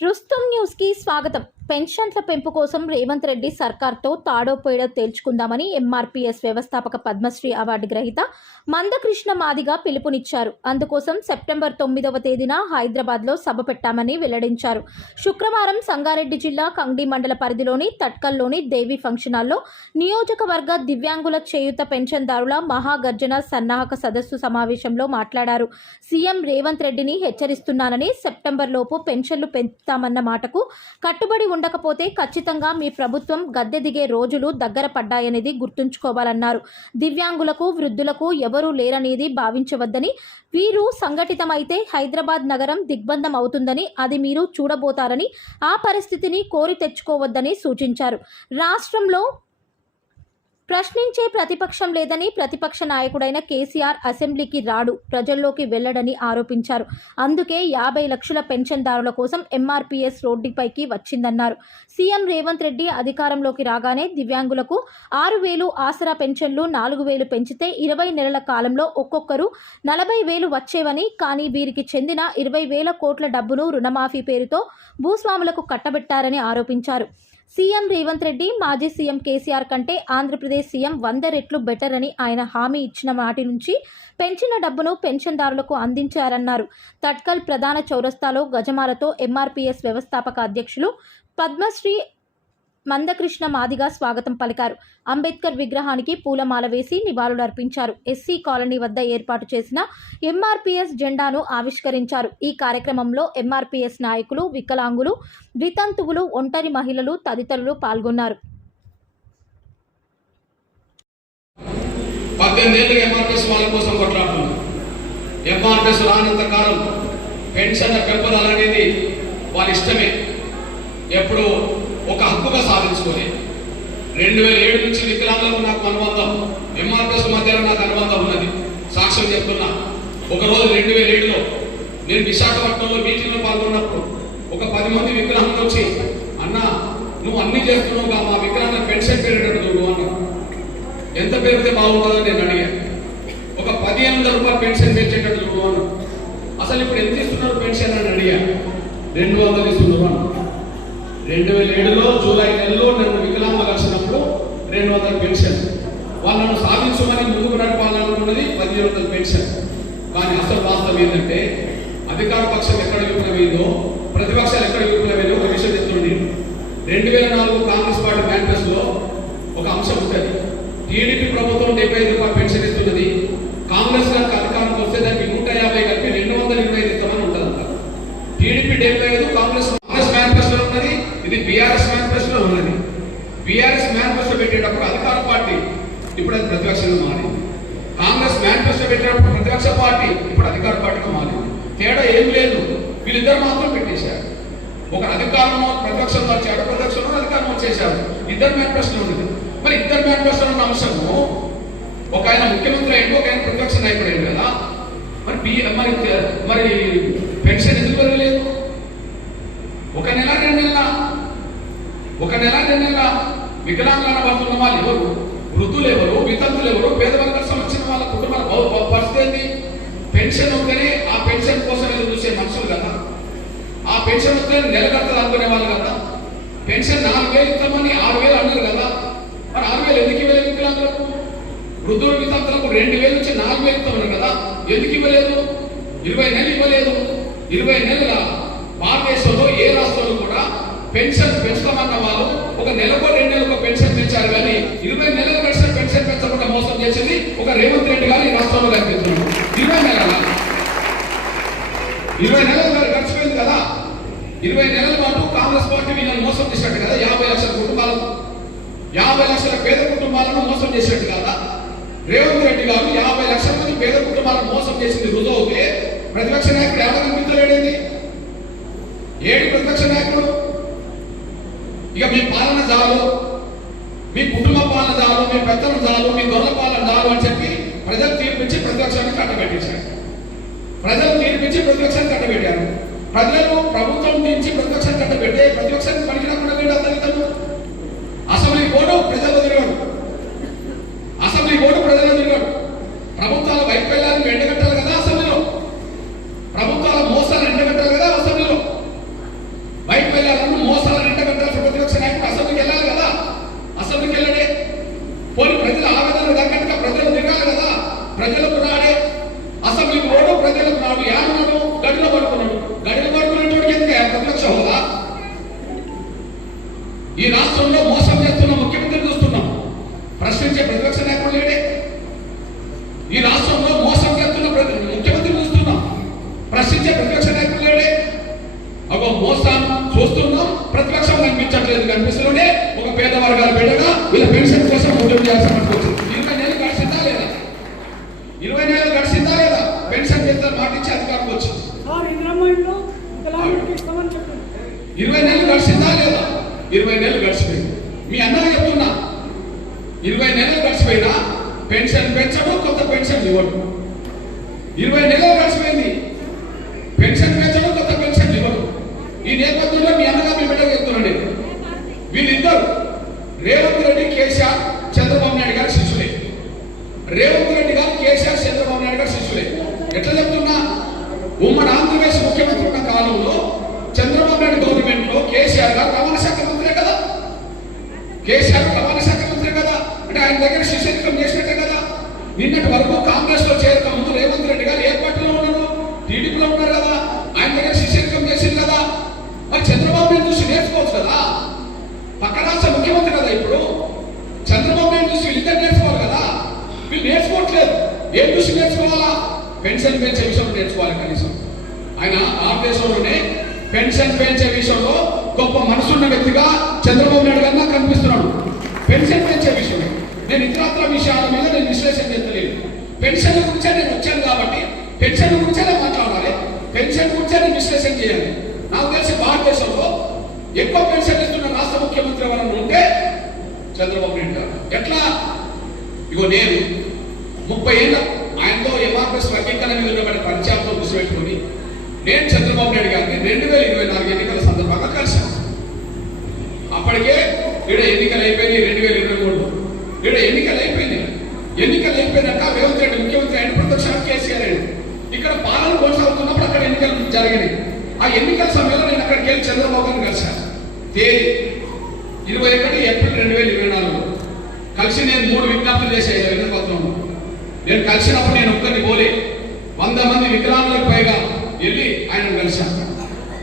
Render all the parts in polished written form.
Rustom news కి స్వాగతం. పెన్షన్ల పెంపు కోసం రేవంత్ రెడ్డి సర్కార్తో తాడో పేడో తేల్చుకుందామని ఎంఆర్పీఎస్ వ్యవస్థాపక పద్మశ్రీ అవార్డు గ్రహీత మందకృష్ణ మాదిగ పిలుపునిచ్చారు. అందుకోసం సెప్టెంబర్ 9వ తేదీన హైదరాబాద్లో సభ పెట్టామని వెల్లడించారు. శుక్రవారం సంగారెడ్డి జిల్లా కంగ్డి మండల పరిధిలోని తట్కల్లోని దేవి ఫంక్షన్ హాల్లో నియోజకవర్గ దివ్యాంగుల చేయూత పెన్షన్దారుల మహాగర్జన సన్నాహక సదస్సు సమావేశంలో మాట్లాడారు. సీఎం రేవంత్ రెడ్డిని హెచ్చరిస్తున్నానని, సెప్టెంబర్లోపు పెన్షన్లు పెంచుతామన్న మాటకు కట్టుబడి ఉండకపోతే ఖచ్చితంగా మీ ప్రభుత్వం గద్దె దిగే రోజులు దగ్గర పడ్డాయనేది గుర్తుంచుకోవాలన్నారు. దివ్యాంగులకు, వృద్ధులకు ఎవరూ లేరనేది భావించవద్దని, వీరు సంఘటితమైతే హైదరాబాద్ నగరం దిగ్బంధం అవుతుందని, అది మీరు చూడబోతారని, ఆ పరిస్థితిని కోరి తెచ్చుకోవద్దని సూచించారు. రాష్ట్రంలో ప్రశ్నించే ప్రతిపక్షం లేదని, ప్రతిపక్ష నాయకుడైన కేసీఆర్ అసెంబ్లీకి రాడు, ప్రజల్లోకి వెళ్లడని ఆరోపించారు. అందుకే 50 లక్షల పెన్షన్దారుల కోసం ఎంఆర్పీఎస్ రోడ్డుపైకి వచ్చిందన్నారు. సీఎం రేవంత్ రెడ్డి అధికారంలోకి రాగానే దివ్యాంగులకు 6,000 ఆసరా పెన్షన్లు 4,000 పెంచితే 20 నెలల కాలంలో ఒక్కొక్కరు 40,000 వచ్చేవని, కానీ వీరికి చెందిన 20,000 కోట్ల డబ్బును రుణమాఫీ పేరుతో భూస్వాములకు కట్టబెట్టారని ఆరోపించారు. సీఎం రేవంత్ రెడ్డి మాజీ సీఎం కేసీఆర్ కంటే ఆంధ్రప్రదేశ్ సీఎం 100 రెట్లు బెటర్ అని ఆయన హామీ ఇచ్చిన నాటి నుంచి పెంచిన డబ్బును పెన్షన్దారులకు అందించారన్నారు. తట్కల్ ప్రధాన చౌరస్తాలో గజమాలతో ఎంఆర్పీఎస్ వ్యవస్థాపక అధ్యక్షులు పద్మశ్రీ మందకృష్ణ మాదిగ స్వాగతం పలికారు. అంబేద్కర్ విగ్రహానికి పూలమాల వేసి నివాళులర్పించారు. ఎస్సీ కాలనీ వద్ద ఏర్పాటు చేసిన ఎంఆర్పీఎస్ జెండాను ఆవిష్కరించారు. ఈ కార్యక్రమంలో ఎంఆర్పీఎస్ నాయకులు, వికలాంగులు, వితంతువులు, ఒంటరి మహిళలు తదితరులు పాల్గొన్నారు. 18 ఏళ్ళుగా ఎంఆర్పీఎస్ వాళ్ళ కోసం కొట్లాడుతున్నారు. ఎంఆర్పీఎస్ రానంత కాలం పెన్షన్ల పెంపుదల అనేది వాళ్ళ ఇష్టమే, ఎప్పుడు ఒక హక్కుగా సాధించుకొని 2007 నుంచి వికలాంగులకు నాకు అనుబంధం, ఎంఆర్పీఎస్ మధ్యలో నాకు అనుబంధం ఉన్నది. సాక్ష్యం చెప్తున్నా. ఒకరోజు 2007లో నేను విశాఖపట్నంలో మీటింగ్లో పాల్గొన్నప్పుడు ఒక 10 మంది వికలాంగులు వచ్చి, అన్న నువ్వు అన్ని చేస్తున్నావుగా, మా వికలాంగ పెన్షన్ పెరిగేటట్టు చూడు అన్న. ఎంత పెరిగితే బాగుంటుందని నేను అడిగాను. ఒక 1,500 రూపాయలు పెన్షన్ పెంచేటట్టు చూడు అన్న. అసలు ఇప్పుడు ఎంత ఇస్తున్నారు పెన్షన్ అని అడిగాను. 200 ఇస్తున్నారు అన్న. 2007లో జూలై నెలలో నన్ను వికలాంగ వచ్చినప్పుడు 200 పెన్షన్, వాళ్ళను సాధించమని ముందుకు నడపాలనుకున్నది 1,500 పెన్షన్. కానీ అసలు వాస్తవం ఏంటంటే అధికార పక్షం ఎక్కడ విఫలమైందో, ప్రతిపక్షాలు ఎక్కడ విఫలమైందో ఒక విషయం చెప్తుంది. 2004 కాంగ్రెస్ పార్టీ మేనిఫెస్టోలో ఒక అంశం ఉంటుంది. టీడీపీ ప్రభుత్వం 75 రూపాయలు పెన్షన్ ఇస్తున్నది, కాంగ్రెస్ గారికి అధికారంకి వస్తే దానికి 150 కలిపి 225 ఇస్తామని ఉంటుందంట. టీడీపీ 75, కాంగ్రెస్ మేనిఫెస్టోలో ఉన్నది, ఇది బీఆర్ఎస్ మేనిఫెస్టోలో ఉన్నది. బీఆర్ఎస్ మేనిఫెస్టో పెట్టేటప్పుడు అధికార పార్టీ, ఇప్పుడు అది ప్రతిపక్షంగా మారింది. కాంగ్రెస్ మేనిఫెస్టో పెట్టేటప్పుడు ప్రతిపక్ష పార్టీ, ఇప్పుడు అధికార పార్టీగా మారింది. తేడా ఏం లేదు, వీళ్ళిద్దరు మాత్రం పెట్టేశారు. ఒకరు అధికారంలో ప్రతిపక్షం వచ్చాడు, ప్రతిపక్షంలో అధికారం వచ్చేశారు. ఇద్దరు మేనిఫెస్టో ఉన్నది. మరి ఇద్దరు మేనిఫెస్టోలో ఉన్న అంశము, ఒక ఆయన ముఖ్యమంత్రి అయింది, ఒక ఆయన ప్రతిపక్ష నాయకుడు అయింది కదా. మరి పెన్షన్ ఎందుకు వెళ్ళలేదు? ఒక నెల 2 నెలల వికలాంగులను పడుతున్న వాళ్ళు ఎవరు? వృద్ధులు ఎవరు? వితంతులు ఎవరు? పేద వర్గం వచ్చిన వాళ్ళ కుటుంబాల పరిస్థితి ఏంటి? పెన్షన్ ఉంటేనే ఆ పెన్షన్ కోసం ఎదురు చూసే మనుషులు కదా. ఆ పెన్షన్ వస్తే నెలకట్టలు అనుకునే వాళ్ళు కదా. పెన్షన్ 4,000 ఇస్తామని 6,000 అన్నారు కదా. మరి 6,000 ఎందుకు ఇవ్వలేదు వికలాంగులకు? వృద్ధుల వితంతులకు 2,000 నుంచి 4,000 ఇస్తామన్నారు కదా. ఎందుకు ఇవ్వలేదు? 20 నెలలు ఇవ్వలేదు. 20 నెలల భారతదేశంలో ఏ రాష్ట్రంలో కూడా పెన్షన్ పెంచుతామన్న వాళ్ళు ఒక నెలకో 2 నెలలకు పెన్షన్ పెంచారు, కానీ 20 నెలల పెన్షన్ పెంచకుండా మోసం చేసింది ఒక రేవంత్ రెడ్డి గారు ఈ రాష్ట్రంలో కనిపిస్తున్నారు. 20 నెలలు గడిచిపోయింది కదా. 20 నెలల పాటు కాంగ్రెస్ పార్టీ వీళ్ళని మోసం చేసినట్టు కదా. 50 లక్షల కుటుంబాలను, 50 లక్షల పేద కుటుంబాలను మోసం చేసినట్టు కదా. రేవంత్ రెడ్డి గారు 50 లక్షల మంది పేద కుటుంబాలను మోసం చేసింది రుజువు అవుతే ప్రతిపక్ష నాయకుడు ఎవరు కనిపించలేడేది? ఏడు ప్రతిపక్ష నాయకుడు ఇక మీ పాలన చాలు, మీ కుటుంబ పాలన చాలు, మీ పెత్తనం చాలు, మీ గొర్రెల పాలన చాలు అని చెప్పి ప్రజలు తీర్పిచ్చి ప్రతిపక్షాన్ని కట్టబెట్టించారు. ప్రజలు తీర్పిచ్చి ప్రతిపక్షాన్ని కట్టబెట్టారు. ప్రజలు ప్రభుత్వం నుంచి ప్రతిపక్షాన్ని కట్టబెట్టే ప్రతిపక్షాన్ని పనికిరాకుండా తల్లిదండ్రులు. అసెంబ్లీ బోర్డు ప్రజలు తిరిగాడు, అసెంబ్లీ బోర్డు ప్రజలు తిరిగాడు. ప్రభుత్వాల వైఫల్యాన్ని ఎండగట్టాలి కదా అసెంబ్లీలో, ప్రభుత్వాల మోసాలను ఎండగట్టాలి కదా అసెంబ్లీలో. రాష్ట్రంలో మోసం చేస్తున్న ముఖ్యమంత్రిని చూస్తున్నాం. ప్రశ్నించే ప్రతిపక్ష నాయకుడు లేడే. ఈ రాష్ట్రంలో మోసం చేస్తున్న ముఖ్యమంత్రిని చూస్తున్నాం. ప్రశ్నించే ప్రతిపక్ష నాయకుడు లేడే. అగో మోసం చూస్తున్నాం, ప్రతిపక్షం కనిపించట్లేదు. కనిపిస్తూనే ఒక పేద వర్గాల బిడ్డగా వీళ్ళ పెన్షన్ కోసం ఉద్యోగం చేయాల్సిన పరిస్థితి. 20 నెలలు గడిచిందా లేదా? 20 నెలలు గడిచిందా లేదా? పెన్షన్ చేస్తారు మాటించి అధికారం వచ్చింది. 20 నెలలు గడిచిందా లేదా? 20 నెలలు గడిచిపోయింది. మీ అన్నగా చెప్తున్నా, 20 నెలలు గడిచిపోయినా పెన్షన్ పెంచడం, కొత్త పెన్షన్ ఇవ్వడం. 20 నెలలు గడిచిపోయింది, పెన్షన్ పెంచడం, కొత్త పెన్షన్ ఇవ్వడం. ఈ నేపథ్యంలో మీ అన్నగా మీ బిడ్డగా చెప్తున్నాండి, వీళ్ళిద్దరు రేవంత్ రెడ్డి, కేసీఆర్, చంద్రబాబు నాయుడు గారి శిష్యులే. రేవంత్ రెడ్డి గారు, కేసీఆర్, చంద్రబాబు నాయుడు గారి శిష్యులే. ఎట్లా చెప్తున్నా, ఉమ్మడి ఆంధ్రప్రదేశ్ ముఖ్యమంత్రి ఉన్న కాలంలో చంద్రబాబు నాయుడు గవర్నమెంట్ లో కేసీఆర్ గారు రవాణా శాఖ మంత్రే కదా. కేసీఆర్ రవాణా శాఖ మంత్రే కదా. అంటే ఆయన దగ్గర శిష్యత్వం చేసినట్టే కదా. నిన్నటి వరకు కాంగ్రెస్ లో చేరక ముందు రేవంత్ రెడ్డి గారు ఏ పార్టీలో ఉన్నారు? టీడీపీలో ఉన్నారు కదా. ఆయన దగ్గర శిష్యత్వం చేసింది కదా. మరి చంద్రబాబు నాయుడు చూసి నేర్చుకోవచ్చు కదా. పక్క రాష్ట్ర ముఖ్యమంత్రి కదా. ఇప్పుడు చంద్రబాబు నాయుడు చూసి వీళ్ళిద్దరు నేర్చుకోవాలి కదా. వీళ్ళు నేర్చుకోవట్లేదు. ఏం చూసి నేర్చుకోవాలా? పెన్షన్ పెంచే విషయంలో నేర్చుకోవాలి. కనీసం ఆయన భారతదేశంలోనే పెన్షన్ పెంచే విషయంలో గొప్ప మనసున్న వ్యక్తిగా చంద్రబాబు నాయుడు గారు నాకు కనిపిస్తున్నాడు. పెన్షన్ పెంచే విషయంలో నేను ఇతరత్ర విషయాల మీద నేను విశ్లేషణ చేస్తలేదు. పెన్షన్ గురించే నేను వచ్చాను కాబట్టి పెన్షన్ గురించే నేను మాట్లాడాలి. పెన్షన్ గురించే నేను విశ్లేషణ చేయాలి. నాకు తెలిసి భారతదేశంలో ఎక్కువ పెన్షన్ ఇస్తున్న రాష్ట్ర ముఖ్యమంత్రి ఎవరన్నా ఉంటే చంద్రబాబు నాయుడు గారు. ఎట్లా? ఇగో నేను 30 ఏళ్ళ ఆయనతో ఎంఆర్ఎస్ వర్గీకరణ నిలబడే పరిచయంతో దృష్టి పెట్టుకుని నేను చంద్రబాబు నాయుడు గారిని 2024 ఎన్నికల సందర్భంగా కలిశాను. అప్పటికే ఇక్కడ ఎన్నికలు అయిపోయినాయి. 2023 ఇక్కడ ఎన్నికలు అయిపోయినాయి. ఎన్నికలు అయిపోయినాక రేవంత్ రెడ్డి ముఖ్యమంత్రి అయిన ప్రతిపక్షానికి కేసీఆర్ అయ్యాడు. ఇక్కడ పాలన కొనసాగుతున్నప్పుడు అక్కడ ఎన్నికలు జరిగినాయి. ఆ ఎన్నికల సమయంలో నేను అక్కడికి వెళ్ళి చంద్రబాబుని కలిశాను. తేదీ 21 ఏప్రిల్ 2024 కలిసి నేను 3 విజ్ఞప్తులు చేశాను. వినపత్రంలో నేను కలిసినప్పుడు నేను ఒక్కరిని పోలే, 100 మంది వికలాంగులకు పైగా వెళ్ళి ఆయన కలిశాను.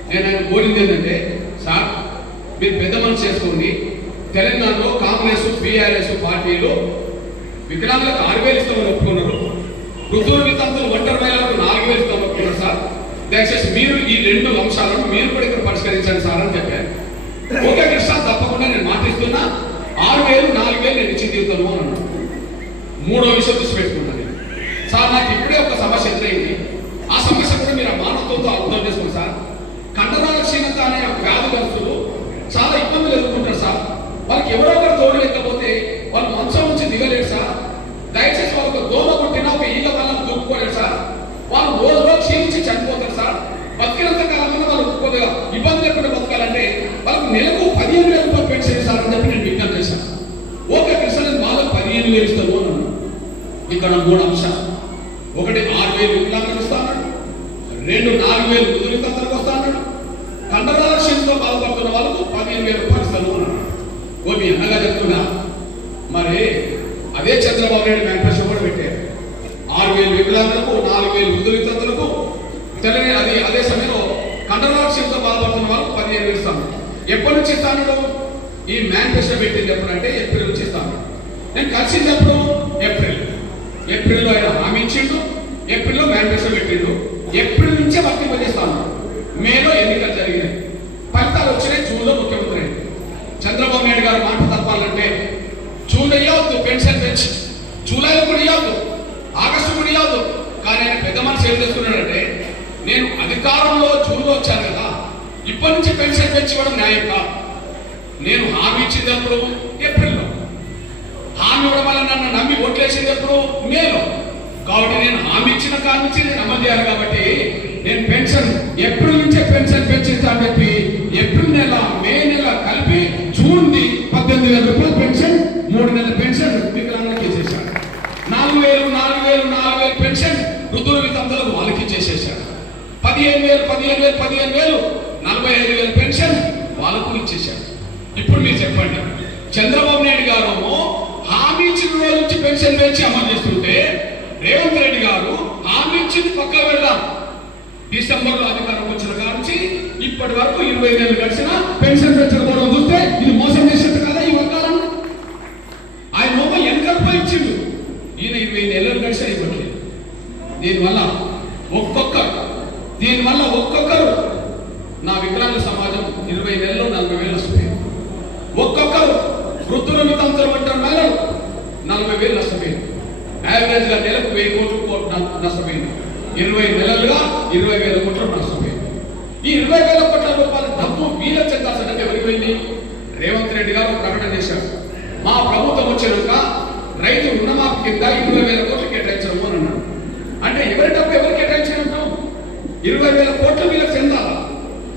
నేను ఆయన కోరింది ఏంటంటే, సార్ మీరు పెద్ద మనసు చేసుకోండి. తెలంగాణలో కాంగ్రెస్, బీఆర్ఎస్ పార్టీలు వికలాంగులకు 6,000 ఇస్తామని ఒప్పుకున్నారు. వృద్ధుల వితంతులు, ఒంటరి మహిళలకు 4,000 ఇస్తామని ఒప్పుకున్నారు. సార్ దయచేసి మీరు ఈ 2 అంశాలను మీరు కూడా ఇక్కడ పరిష్కరించండి సార్ అని చెప్పారు. ఓకే కృష్ణ, తప్పకుండా నేను మాటిస్తున్నా. 6,000, 4,000 నేను ఇచ్చి తీరుతాను అని అన్నాను. 3వ విషయం దృష్టి పెట్టుకున్నాను. సార్ నాకు ఇప్పుడే ఒక సమస్య ఎదురైంది. ఆ సమస్య కూడా మీరు ఆ మానవత్వంతో అర్థం చేసుకోండి సార్. కండరాల క్షీణత అనే వ్యాధిగ్రస్తులు చాలా ఇబ్బందులు ఎదుర్కొంటారు సార్. వాళ్ళకి ఎవరో ఒకరు తోడు లేకపోతే వాళ్ళు మంచం నుంచి దిగలేరు సార్. దయచేసి వాళ్ళకు దోమ కొట్టినా ఒక ఈగ వాళ్ళని దూక్కుకోలేరు సార్. వాళ్ళు రోజు క్షీణించి చనిపోతారు సార్. బతికినంత కాలంలో వాళ్ళు కొద్దిగా ఇబ్బంది లేకుండా బతకాలంటే వాళ్ళకు నెలకు 15,000 రూపాయలు పెన్షన్ ఇస్తారని చెప్పి నేను విజ్ఞప్తి చేశాను. ఓకే కృష్ణ, నేను వాళ్ళకు 15,000 ఇస్తాను అన్నాను. ఇక్కడ 3 అంశాలు. 1 6,000 వికలాంగులకు ఇస్తా అన్నాడు. 2 4,000 వృద్ధులకు వస్తా అన్నాడు. కండరాల క్షీణంతో బాధపడుతున్న వాళ్ళకు 15,000 రూపాయలు ఇస్తాను అన్నాడు. ఓ మీ అన్నగా చెప్తున్నా. మరి అదే చంద్రబాబు నాయుడు మేనిఫెస్టో కూడా పెట్టారు. 6,000 వికలాంగులకు, 4,000 వృద్ధులకు తెలంగాణ. అదే సమయంలో కండరాల క్షీణంతో బాధపడుతున్న వాళ్ళకు 15,000 ఇస్తాను. ఎప్పటి నుంచి ఇస్తాను? ఈ మేనిఫెస్టో పెట్టింది ఎప్పుడంటే ఏప్రిల్ నుంచి ఇస్తాను. నేను కలిసింది ఎప్పుడు? ఏప్రిల్లో ఆయన హామీ ఇచ్చిండు. ఏప్రిల్లో మేనిఫెస్టో పెట్టిండు. ఏప్రిల్ నుంచే వర్తింపజేస్తాను. మేలో ఎన్నికలు జరిగినాయి, ఫలితాలు వచ్చినాయి. జూన్లో ముఖ్యమంత్రి అయింది. చంద్రబాబు నాయుడు గారు మాట తప్పాలంటే జూన్ ఇవ్వద్దు పెన్షన్ పెంచి, జూలైలో కూడా ఇవ్వద్దు, ఆగస్టు కూడా ఇవ్వద్దు. కానీ ఆయన పెద్ద మనసు ఏం చేసుకున్నాడంటే, నేను అధికారంలో జూన్లో వచ్చాను కదా, ఇప్పటి నుంచి పెన్షన్ పెంచి ఇవ్వడం న్యాయం కాదు. నేను హామీ ఇచ్చిందప్పుడు ఏప్రిల్లో, హామీ ఇవ్వడం వల్ల నన్ను నమ్మి ఓట్లేసేటప్పుడు మేలో. కాబట్టి నేను హామీ ఇచ్చిన కాడి నుంచి నేను అమలు చేయాలి. కాబట్టి నేను పెన్షన్ ఏప్రిల్ నుంచే పెన్షన్ పెంచిస్తాను చెప్పి ఏప్రిల్ నెల, మే నెల కలిపి జూన్ది 18,000 రూపాయలు పెన్షన్, 3 నెలల పెన్షన్ వికలాంగులకి ఇచ్చేశాడు. 4,000 పెన్షన్ వృద్ధుల వితంతులకు వాళ్ళకి ఇచ్చేసేసాడు. 15,000 45,000 పెన్షన్ వాళ్ళకు ఇచ్చేశాడు. ఇప్పుడు మీరు చెప్పండి, చంద్రబాబు నాయుడు గారు హామీ ఇచ్చిన రోజు నుంచి పెన్షన్ పెంచి అమలు చేస్తుంటే, రేవంత్ రెడ్డి గారు హామీ ఇచ్చింది పక్కా పెడదాం, డిసెంబర్లో అధికారం వచ్చిన కాడ నుంచి ఇప్పటి వరకు 20 నెలలు గడిచిన పెన్షన్ పెంచకపోవడం చూస్తే ఇది మోసం చేసినట్టు దీనివల్ల ఒక్కొక్కరు నా వికలాంగుల సమాజం 20 నెలల్లో 40,000 నష్టపోయింది. ఒక్కొక్కరు వృద్ధుల వితంతులు అంటారు మహిళలు 40,000 నష్టపోయింది. యావరేజ్ గా నెలకు 1,000 కోట్లు నష్టపోయింది. 20 నెలలుగా 20,000 కోట్లు నష్టపోయింది. ఈ 20,000 కోట్ల రూపాయల డబ్బు వీళ్ళ చెందాల్సిన ఎవరికి పోయింది? రేవంత్ రెడ్డి గారు ప్రకటన చేశారు. మా ప్రభుత్వం వచ్చినాక రైతు రుణమాఫీ కింద 20,000 కోట్లు కేటాయించడం అని అన్నాడు. అంటే ఎవరి డబ్బు ఎవరు కేటాయించినట్టు? 20,000 కోట్లు వీళ్ళకి చెందాలా,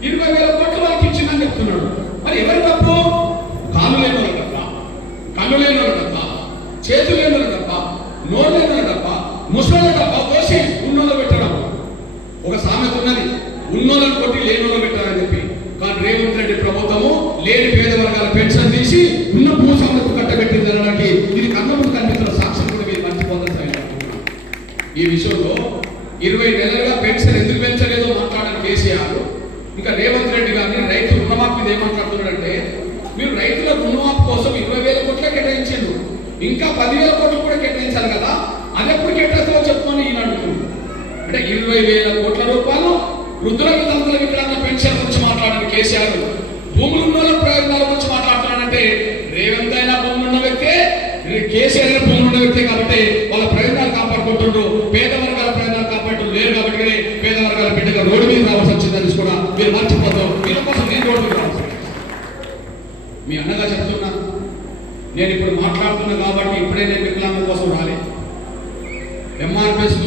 20,000 కోట్లు వాళ్ళకి ఇచ్చిందని చెప్తున్నాడు. మరి ఎవరి డబ్బు? కాళ్ళు లేని వాళ్ళ డబ్బ, కళ్ళు లేని వాళ్ళ డబ్బ, చేతులు లేని వాళ్ళ డబ్బ, నోరు లేని వాళ్ళ డబ్బ, ముసలి డబ్బ పోసి ఉన్నోళ్ళు పెట్టడం. ఒక సామెత ఉన్నది, ఉన్నోళ్ళని కొట్టి లేనోళ్ళు పెట్టారని చెప్పి. కానీ రేవంత్ రెడ్డి ప్రభుత్వము లేని పేద వర్గాల పెన్షన్ తీసి ఉన్న భూస్వాములకు కట్టబెట్టింది అనడానికి ఇది కన్నప్పుడు కనిపిస్తున్న సాక్ష్యం కూడా మీరు మర్చిపోతారు. ఈ విషయంలో 20 నెలలుగా పెన్షన్ ఎందుకు పెంచలేదో మాట్లాడాలని కేసీఆర్ ఇంకా రేవంత్ రెడ్డి గారిని రైతు రుణమాఫీ ఏమాట్లాడుతున్నాడంటే, మీరు రైతుల రుణమాఫీ కోసం 20,000 కోట్లే కేటాయించారు, ఇంకా 10,000 కోట్లు కూడా కేటాయించాలి కదా, అది ఎప్పుడు కేటాయిస్తామో చెప్పుకొని ఈయన అడుగుతుంది. అంటే 20,000 కోట్ల రూపాయలు వృద్ధుల వితంతుల వికలాంగుల పెన్షన్ గురించి మాట్లాడాలి కేసీఆర్. భూములు ఉన్న ప్రయోజనాల గురించి మాట్లాడుతున్నాడంటే రేవంత్ అయినా భూములు ఉన్న వ్యక్తే, కేసీఆర్ అయినా భూములు ఉన్న వ్యక్తే కాబట్టి వాళ్ళ ప్రయోజనాలు కాపాడుకుంటుండ్రు. పేద వర్గాల ప్రయోజనాలు కాపాడుతూ లేరు కాబట్టి పేద వర్గాల బిడ్డగా రోడ్డు మీద రావాల్సి వచ్చిందని కూడా మీరు మర్చిపోతారు. వీళ్ళ కోసం నేను రోడ్డు మీద రావాల్సి మీ అన్నగా చెప్తున్నా. నేను ఇప్పుడు మాట్లాడుతున్నా కాబట్టి ఇప్పుడే నేను వికలాంగుల కోసం రాలేదు. ఎంఆర్పిఎస్